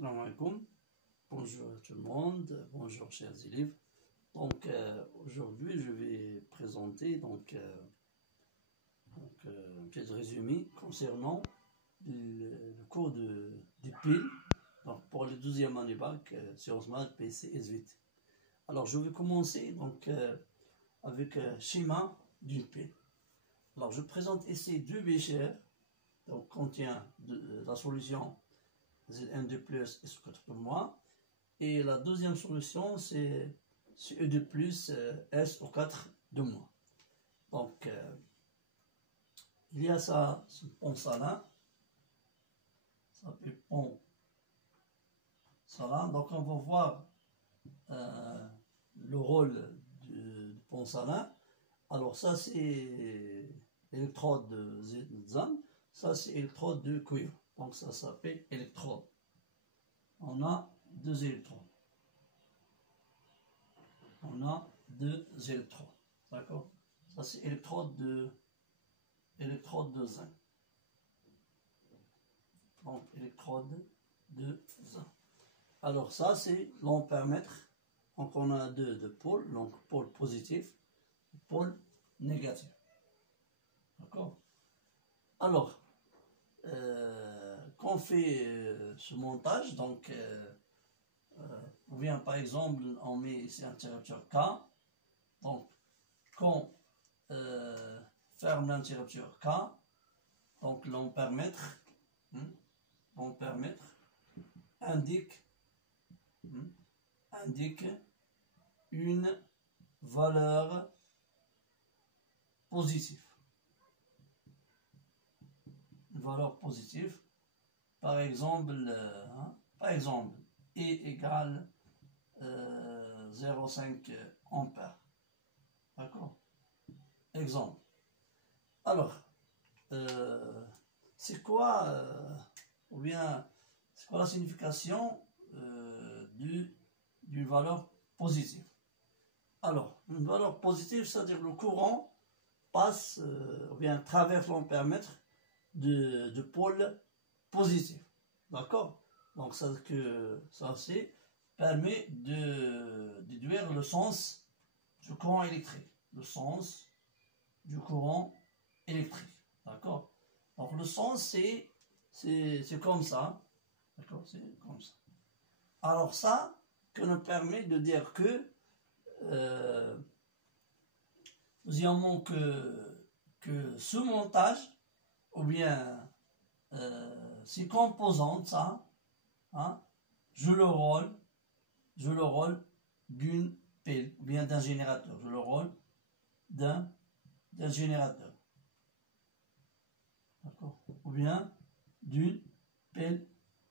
Salam alaikum. Bonjour à tout le monde, bonjour chers élèves. Donc aujourd'hui je vais présenter un petit résumé concernant le cours des piles pour le 12e année bac sciences maths PC S8. Alors je vais commencer avec schéma d'une pile. Alors je présente ici deux béchers, donc contient la solution Zn2 plus S4 de moins. Et la deuxième solution, c'est E2 plus S au 4 de moins. Donc, il y a ce pont salin. Ça s'appelle pont salin. Donc, on va voir le rôle du pont salin. Alors, ça, c'est électrode de Zn. Ça, c'est électrode de cuivre. Donc, ça s'appelle électrode. On a deux électrons. On a deux électrons. D'accord? Ça, c'est électrode de zinc. Donc, électrode de zinc. Alors, ça, c'est l'ampèremètre. Donc, on a deux pôles. Donc, pôle positif et pôle négatif. D'accord? Alors, quand on fait ce montage, donc, ou bien par exemple, on met ici un interrupteur K. Donc, quand on ferme l'interrupteur K, donc l'ampèremètre indique une valeur positive. Une valeur positive. Par exemple, E égale 0,5 ampères. D'accord? Exemple. Alors, c'est quoi la signification d'une valeur positive? Alors, une valeur positive, c'est-à-dire le courant passe ou bien traverse l'ampèremètre de pôle positif. D'accord? Donc, ça permet de déduire le sens du courant électrique. Le sens du courant électrique. D'accord? Donc, le sens, c'est comme ça. D'accord? C'est comme ça. Alors, ça nous permet de dire que nous avons que ce montage, ou bien ces composantes, ça, joue le rôle d'une pile, ou bien d'un générateur. Joue le rôle d'un générateur. D'accord? Ou bien d'une pile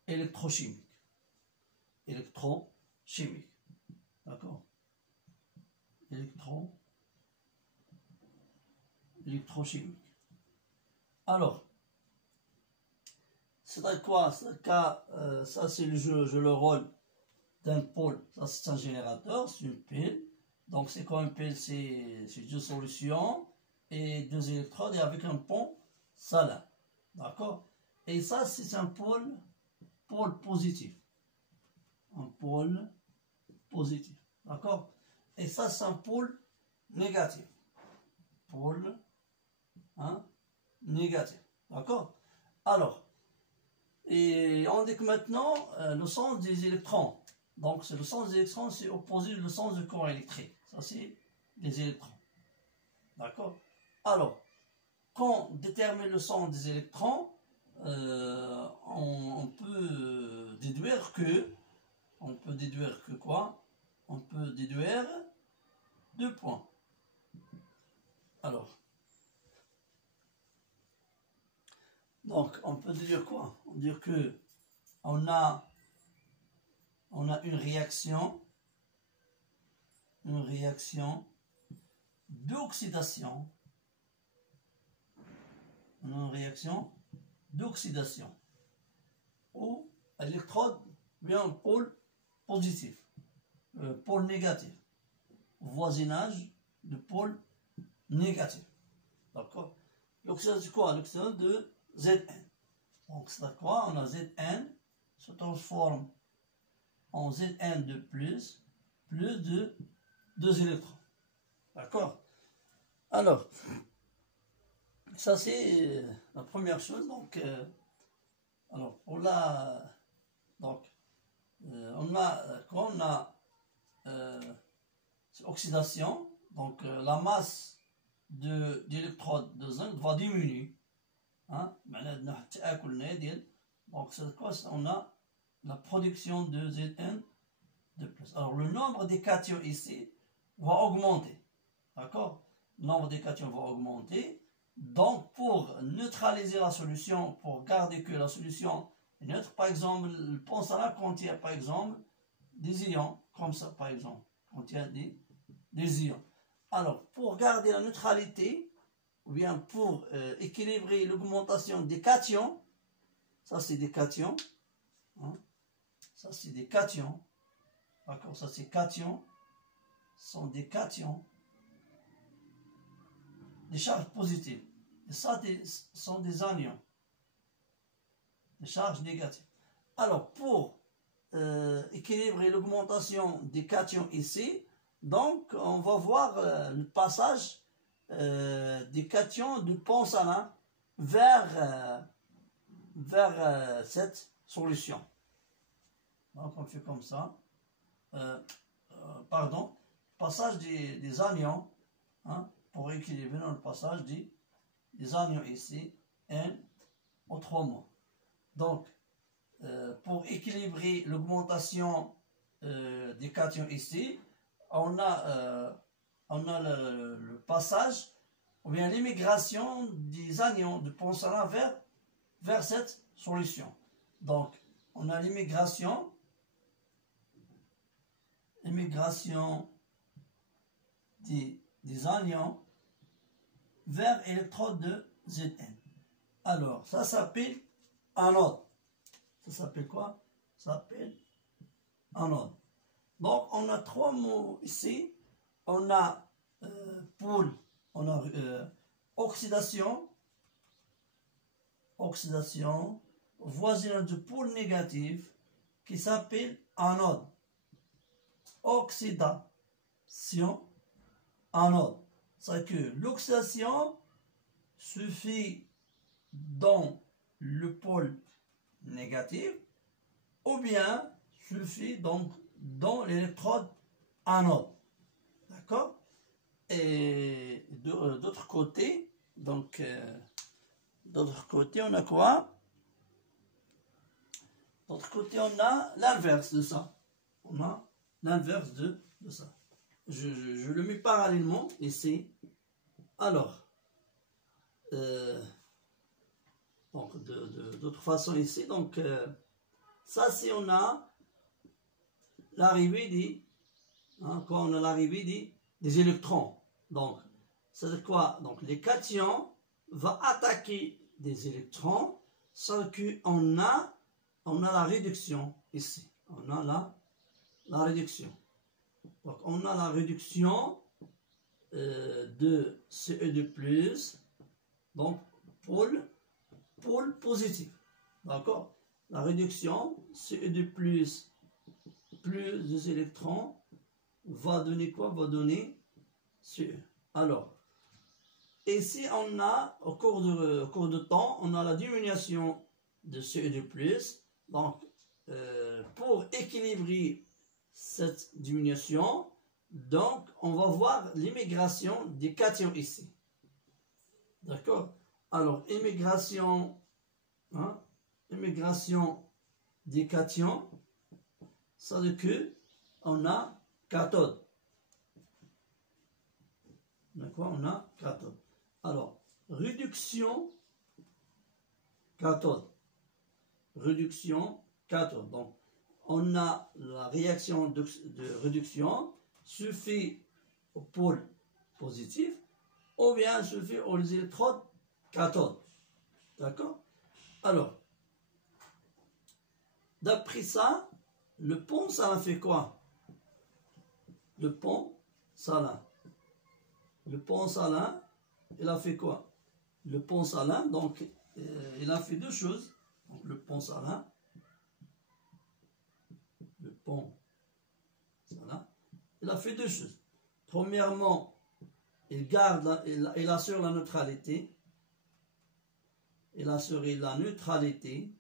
électrochimique. D'accord? Électrochimique. Alors, c'est quoi? Ça, c'est le rôle d'un pôle. Ça, c'est un générateur, c'est une pile. Donc, c'est quoi une pile? C'est deux solutions et deux électrodes et avec un pont salin. D'accord? Et ça, c'est un pôle positif. Un pôle positif. D'accord? Et ça, c'est un pôle négatif. Pôle négatif. D'accord? Alors, et on dit que maintenant, le sens des électrons. Donc, le sens des électrons, c'est opposé au sens du courant électrique. Ça, c'est les électrons. D'accord? Alors, quand on détermine le sens des électrons, on peut déduire que quoi? On peut déduire deux points. Alors, donc, on peut dire quoi? On peut dire que on a une réaction d'oxydation. On a une réaction d'oxydation où l'électrode vient au pôle positif, pôle négatif, voisinage du pôle négatif. D'accord? L'oxydation, c'est quoi? L'oxydation de Zn. Donc, c'est quoi? On a Zn se transforme en Zn de plus de 2 électrons. D'accord? Alors, ça c'est la première chose. Donc, alors pour la... Donc, quand on a oxydation, donc la masse d'électrodes de zinc va diminuer. Hein? Donc, c'est quoi? On a la production de Zn de plus. Alors, le nombre des cations ici va augmenter. D'accord? Le nombre des cations va augmenter. Donc, pour neutraliser la solution, pour garder que la solution est neutre, par exemple, le pensalin contient, par exemple, des ions, comme ça, par exemple, contient des ions. Alors, pour garder la neutralité, ou bien pour équilibrer l'augmentation des cations, ça c'est des cations, hein? Ça c'est des cations, d'accord, ça c'est cations, sont des cations, des charges positives, et ça sont des anions, des charges négatives. Alors, pour équilibrer l'augmentation des cations ici, donc on va voir le passage des cations du pensalin vers cette solution. Donc on fait comme ça. Pardon, passage des anions, hein, pour équilibrer dans le passage des anions ici, N autrement. Donc, pour équilibrer l'augmentation des cations ici, on a le passage, ou bien l'immigration des anions de pensalin vers cette solution. Donc, on a l'immigration des anions vers électrode de Zn. Alors, ça s'appelle anode. Ça s'appelle quoi? Ça s'appelle anode. Donc, on a trois mots ici. On a pôle, on a oxydation, voisinage de pôle négatif qui s'appelle anode. Oxydation, anode. C'est que l'oxydation suffit dans le pôle négatif ou bien suffit donc dans l'électrode anode. D'accord? Et d'autre côté, donc d'autre côté, on a quoi? D'autre côté, on a l'inverse de ça. On a l'inverse de ça. Je le mets parallèlement ici. Alors, donc d'autre façon ici. Donc, ça, c'est on a l'arrivée des, hein, quand on a l'arrivée des électrons. Donc, c'est quoi? Donc, les cations vont attaquer des électrons, sans qu'on a la réduction ici. On a la réduction. Donc, on a la réduction de Ce2+, donc pôle positif. D'accord? La réduction Ce2+, plus des électrons, va donner quoi? Va donner Ce. Alors, ici, on a, au cours de temps, on a la diminution de Ce2+. Donc, pour équilibrer cette diminution, donc, on va voir l'immigration des cations ici. D'accord? Alors, immigration des cations, ça veut dire que on a cathode. D'accord? On a cathode. Alors, réduction cathode. Réduction cathode. Donc, on a la réaction de réduction suffit au pôle positif ou bien suffit aux électrodes cathode. D'accord? Alors, d'après ça, le pensalin fait quoi? Le pensalin. Le pensalin, il a fait quoi? Le pensalin, donc, il a fait deux choses. Donc, le pensalin pont, voilà, il a fait deux choses. Premièrement, il garde, il assure la neutralité. Il assure la neutralité.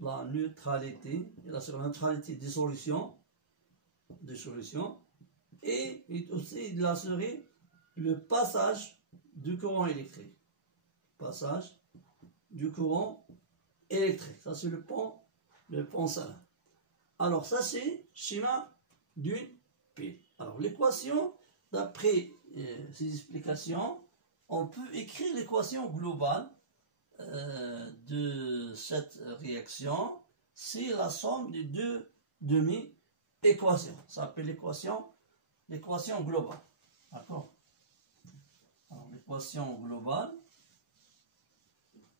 La neutralité. Il assure la neutralité des solutions. Et aussi, il assure le passage du courant électrique. Passage du courant électrique. Ça, c'est le pont salin. Alors, ça, c'est schéma d'une pile. Alors, l'équation, d'après ces explications, on peut écrire l'équation globale de cette réaction. C'est la somme des deux demi-équations. Ça s'appelle l'équation globale. D'accord? Alors, l'équation globale.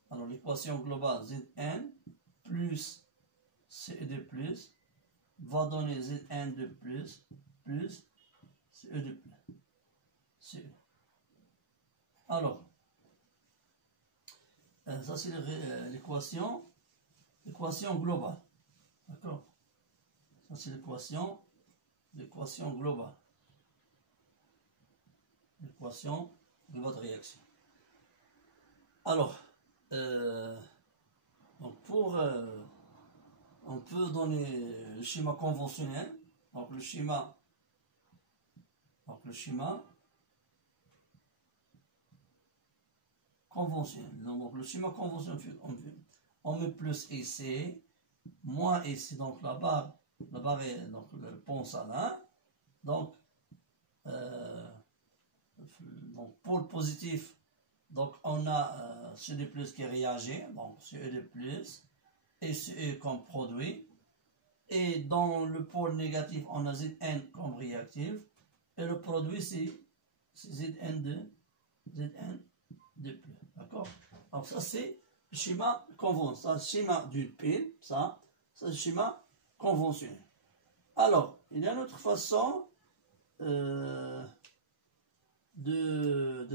Alors, l'équation globale Zn plus CE2 plus va donner Zn2 plus CE2 plus. CE. Alors, ça c'est l'équation globale. D'accord? Ça c'est l'équation globale. L'équation globale de réaction. Alors, donc on peut donner le schéma conventionnel. Donc le schéma conventionnel. Donc le schéma conventionnel, on met plus ici, moins ici, donc la barre est donc le pont salin. Donc pôle positif, donc on a CE2+ qui réagit, donc CE2+, et CE comme produit. Et dans le pôle négatif, on a Zn comme réactif. Et le produit, c'est Zn2+. D'accord? Alors ça, c'est le schéma conventionnel. Ça, le schéma d'une pile. Ça, c'est le schéma conventionnel. Alors, il y a une autre façon de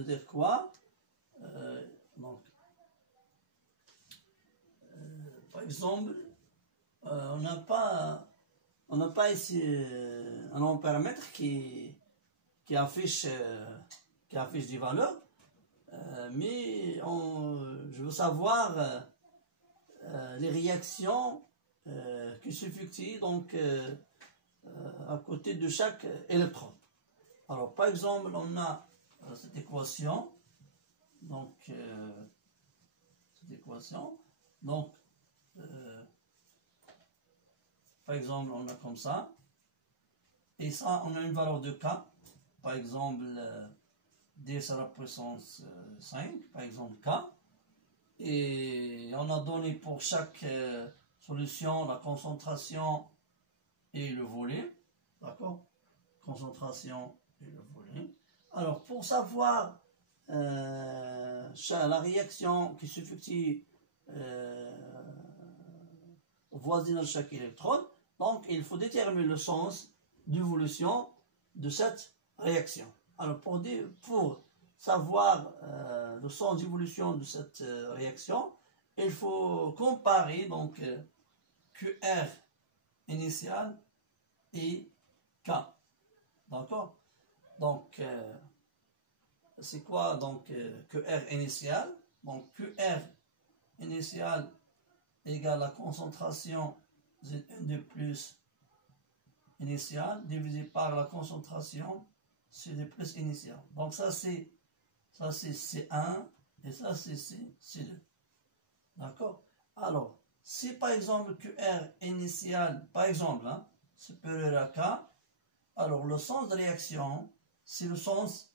dire quoi? Donc, par exemple, on n'a pas ici un ampèremètre qui affiche des valeurs, mais je veux savoir les réactions qui s'effectuent donc à côté de chaque électron. Alors par exemple, on a cette équation, donc par exemple, on a comme ça, et ça, on a une valeur de K, par exemple, 10 à la puissance 5, par exemple K, et on a donné pour chaque solution la concentration et le volume, d'accord? Concentration et le volume. Alors, pour savoir la réaction qui s'effectue au voisinage de chaque électron, donc il faut déterminer le sens d'évolution de cette réaction. Alors, pour savoir le sens d'évolution de cette réaction, il faut comparer donc QR initial et K. D'accord? Donc, c'est quoi donc QR initial? Donc, QR initial égale la concentration Zn2+ initiale divisé par la concentration CE2+ initiale. Donc, ça c'est C1 et ça c'est C2. D'accord? Alors, si par exemple QR initial, par exemple, supérieur à K, alors le sens de réaction, c'est le sens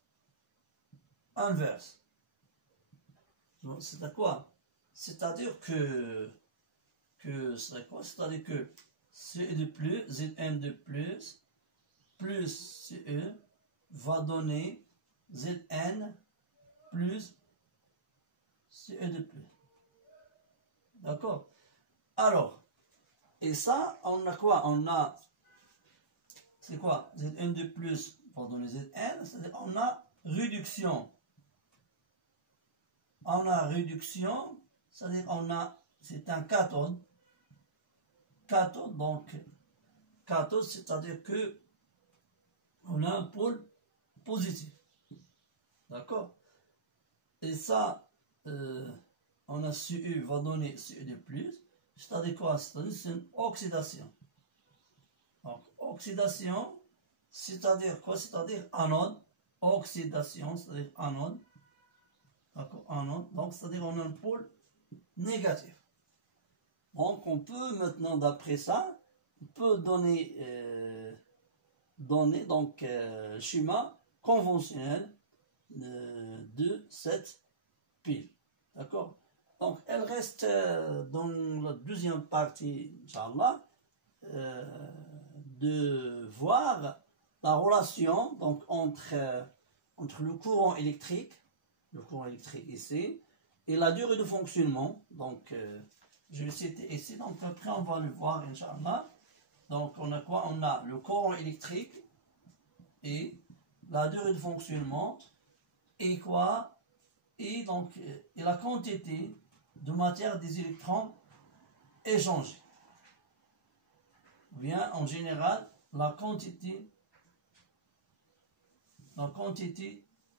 inverse. C'est à quoi? C'est-à-dire que c'est-à-dire que CE2+, Zn2+, plus CE va donner Zn plus CE2+. D'accord? Alors, et ça, on a quoi? On a, c'est quoi? Zn2+ va donner Zn, c'est-à-dire on a réduction. On a réduction, c'est-à-dire c'est un cathode. cathode. Donc, cathode, c'est-à-dire que on a un pôle positif. D'accord? Et ça, on a Cu va donner Cu de plus. C'est-à-dire quoi? C'est une oxydation. Donc, oxydation, c'est-à-dire quoi? C'est-à-dire anode. Oxydation, c'est-à-dire anode. D'accord? Anode. Donc, c'est-à-dire on a un pôle négatif. Donc, on peut maintenant, d'après ça, on peut donner, donc schéma conventionnel de cette pile. D'accord? Donc, elle reste dans la deuxième partie, Inch'Allah, de voir la relation donc, entre le courant électrique ici, et la durée de fonctionnement. Donc, je vais citer ici. Donc, après, on va le voir, Inch'Allah. Donc, on a quoi? On a le courant électrique et la durée de fonctionnement et quoi? Et donc, et la quantité de matière des électrons échangés. Ou bien, en général, la quantité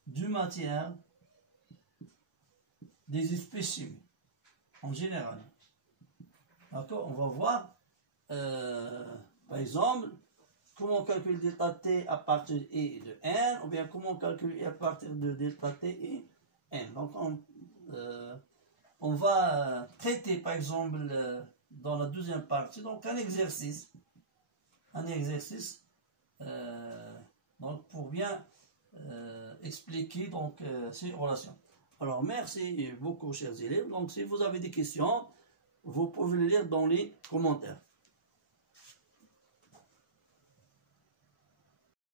de matière des espèces chimiques. En général. D'accord? On va voir, par exemple, comment calculer delta T à partir de I et de N, ou bien comment calculer à partir de delta T et N. Donc, on va traiter, par exemple, dans la deuxième partie, donc un exercice. Donc, pour bien expliquer donc, ces relations. Alors, merci beaucoup, chers élèves. Donc, si vous avez des questions, vous pouvez les lire dans les commentaires.